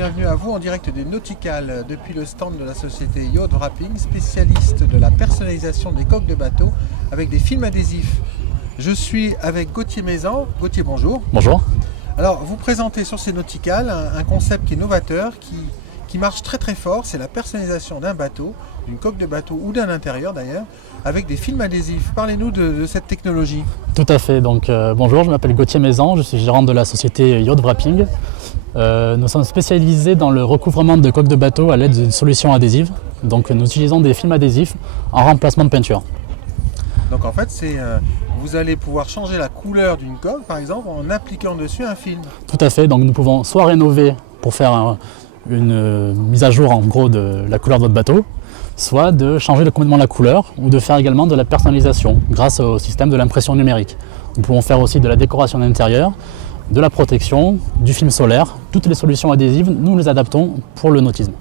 bienvenue à vous en direct des Nauticales depuis le stand de la société Yacht Wrapping, spécialiste de la personnalisation des coques de bateaux avec des films adhésifs. Je suis avec Gauthier Mézan. Gauthier, bonjour. Bonjour. Alors, vous présentez sur ces Nauticales un concept qui est novateur, qui marche très très fort, c'est la personnalisation d'un bateau, d'une coque de bateau ou d'un intérieur d'ailleurs, avec des films adhésifs. Parlez-nous de cette technologie. Tout à fait. Donc, bonjour, je m'appelle Gauthier Mézan, je suis gérant de la société Yacht Wrapping. Nous sommes spécialisés dans le recouvrement de coques de bateau à l'aide d'une solution adhésive. Donc, nous utilisons des films adhésifs en remplacement de peinture. Donc en fait, vous allez pouvoir changer la couleur d'une coque, par exemple, en appliquant dessus un film. Tout à fait. Donc, nous pouvons soit rénover pour faire une mise à jour en gros de la couleur de votre bateau, soit de changer complètement la couleur ou de faire également de la personnalisation grâce au système de l'impression numérique. Nous pouvons faire aussi de la décoration d'intérieur, de la protection, du film solaire. Toutes les solutions adhésives, nous les adaptons pour le nautisme.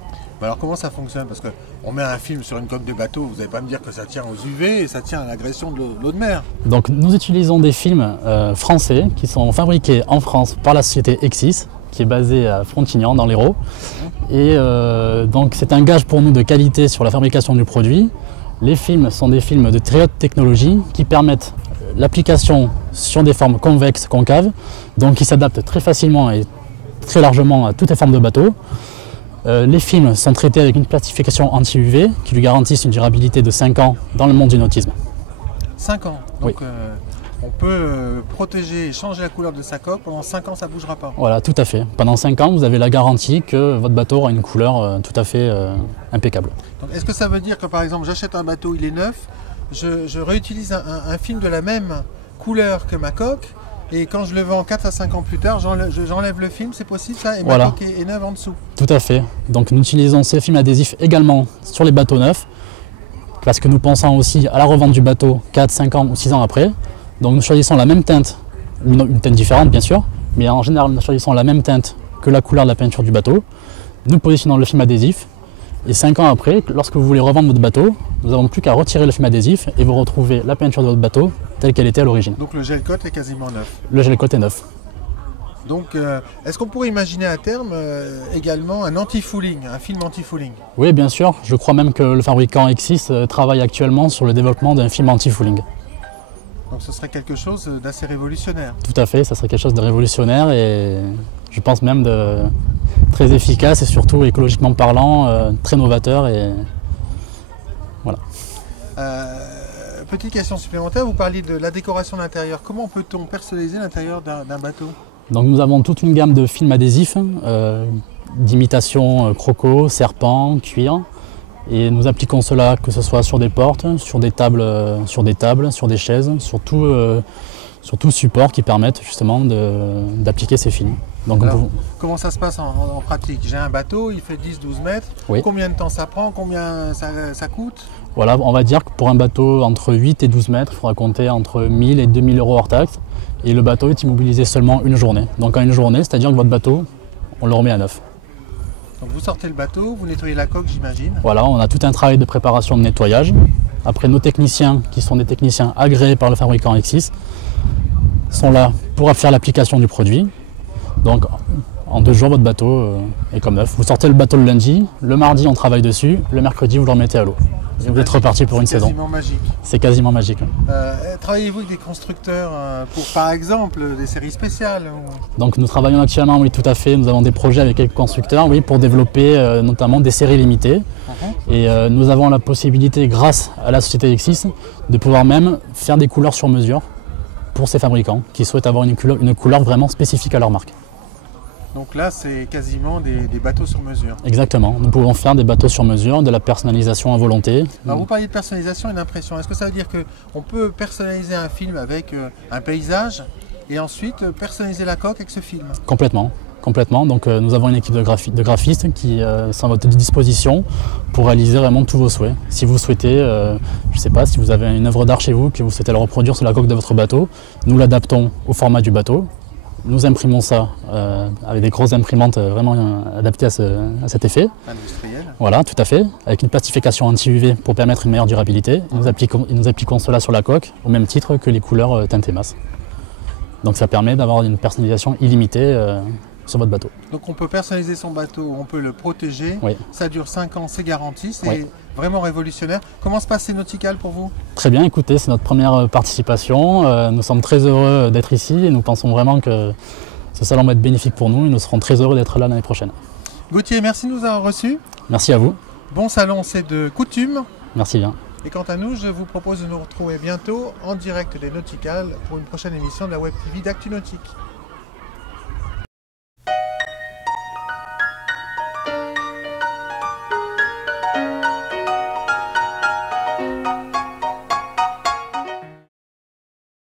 Alors comment ça fonctionne? Parce qu'on met un film sur une coque de bateau, vous n'allez pas me dire que ça tient aux UV et ça tient à l'agression de l'eau de mer. Donc nous utilisons des films français qui sont fabriqués en France par la société Exis, qui est basée à Frontignan dans l'Hérault. Et donc c'est un gage pour nous de qualité sur la fabrication du produit. Les films sont des films de très haute technologie qui permettent l'application sur des formes convexes, concaves, donc qui s'adaptent très facilement et très largement à toutes les formes de bateau. Les films sont traités avec une plastification anti-UV qui lui garantissent une durabilité de 5 ans dans le monde du nautisme. 5 ans. Donc oui. On peut protéger et changer la couleur de sa coque pendant 5 ans, ça ne bougera pas. Voilà, tout à fait. Pendant 5 ans, vous avez la garantie que votre bateau aura une couleur tout à fait impeccable. Est-ce que ça veut dire que par exemple j'achète un bateau, il est neuf, je réutilise un film de la même couleur que ma coque, et quand je le vends 4 à 5 ans plus tard, j'enlève le film, c'est possible ça? Et voilà. Ma coque est neuve en dessous? Tout à fait. Donc nous utilisons ces films adhésifs également sur les bateaux neufs, parce que nous pensons aussi à la revente du bateau 4, 5 ans ou 6 ans après. Donc nous choisissons la même teinte, une teinte différente bien sûr, mais en général nous choisissons la même teinte que la couleur de la peinture du bateau. Nous positionnons le film adhésif et 5 ans après, lorsque vous voulez revendre votre bateau, nous n'avons plus qu'à retirer le film adhésif et vous retrouvez la peinture de votre bateau telle qu'elle était à l'origine. Donc le gel coat est quasiment neuf? Le gel coat est neuf. Donc est-ce qu'on pourrait imaginer à terme également un anti-fouling, un film anti-fouling? Oui bien sûr, je crois même que le fabricant Exis travaille actuellement sur le développement d'un film anti-fouling. Donc ce serait quelque chose d'assez révolutionnaire. Tout à fait, ça serait quelque chose de révolutionnaire et je pense même de très efficace et surtout écologiquement parlant, très novateur et voilà. Petite question supplémentaire, vous parliez de la décoration d'intérieur. Comment peut-on personnaliser l'intérieur d'un bateau? Donc nous avons toute une gamme de films adhésifs, d'imitation croco, serpent, cuir. Et nous appliquons cela que ce soit sur des portes, sur des tables, sur des chaises, sur tout support qui permettent justement d'appliquer ces films. Donc alors, comment ça se passe en pratique? J'ai un bateau, il fait 10-12 mètres. Oui. Combien de temps ça prend? Combien ça coûte? Voilà, on va dire que pour un bateau entre 8 et 12 mètres, il faudra compter entre 1000 et 2000 euros hors taxe. Et le bateau est immobilisé seulement une journée. Donc en une journée, c'est-à-dire que votre bateau, on le remet à neuf. Donc vous sortez le bateau, vous nettoyez la coque, j'imagine. Voilà, on a tout un travail de préparation de nettoyage. Après, nos techniciens, qui sont des techniciens agréés par le fabricant Exis, sont là pour faire l'application du produit. Donc en 2 jours, votre bateau est comme neuf. Vous sortez le bateau le lundi, le mardi on travaille dessus, le mercredi vous le remettez à l'eau. Et vous êtes reparti pour une saison. C'est quasiment magique. C'est quasiment magique. Travaillez-vous avec des constructeurs pour, par exemple, des séries spéciales Donc nous travaillons actuellement, oui, tout à fait. Nous avons des projets avec quelques constructeurs, oui, pour développer notamment des séries limitées. Et nous avons la possibilité, grâce à la société Exis, de pouvoir même faire des couleurs sur mesure pour ces fabricants qui souhaitent avoir une couleur vraiment spécifique à leur marque. Donc là, c'est quasiment des bateaux sur mesure. Exactement. Nous pouvons faire des bateaux sur mesure, de la personnalisation à volonté. Alors vous parliez de personnalisation et d'impression. Est-ce que ça veut dire qu'on peut personnaliser un film avec un paysage et ensuite personnaliser la coque avec ce film? Complètement. Complètement. Donc nous avons une équipe de graphistes qui sont à votre disposition pour réaliser vraiment tous vos souhaits. Si vous souhaitez, je ne sais pas, si vous avez une œuvre d'art chez vous, que vous souhaitez la reproduire sur la coque de votre bateau, nous l'adaptons au format du bateau. Nous imprimons ça avec des grosses imprimantes vraiment adaptées à cet effet. Industriel. Voilà, tout à fait, avec une plastification anti-UV pour permettre une meilleure durabilité. Nous appliquons cela sur la coque au même titre que les couleurs teintées masse. Donc ça permet d'avoir une personnalisation illimitée sur votre bateau. Donc on peut personnaliser son bateau, on peut le protéger. Oui. Ça dure 5 ans, c'est garanti, c'est Oui. vraiment révolutionnaire. Comment se passe ces nauticales pour vous? Très bien, écoutez, c'est notre première participation. Nous sommes très heureux d'être ici et nous pensons vraiment que ce salon va être bénéfique pour nous et nous serons très heureux d'être là l'année prochaine. Gauthier, merci de nous avoir reçus. Merci à vous. Bon salon, c'est de coutume. Merci bien. Et quant à nous, je vous propose de nous retrouver bientôt en direct des Nauticales pour une prochaine émission de la Web TV d'Actu Nautique.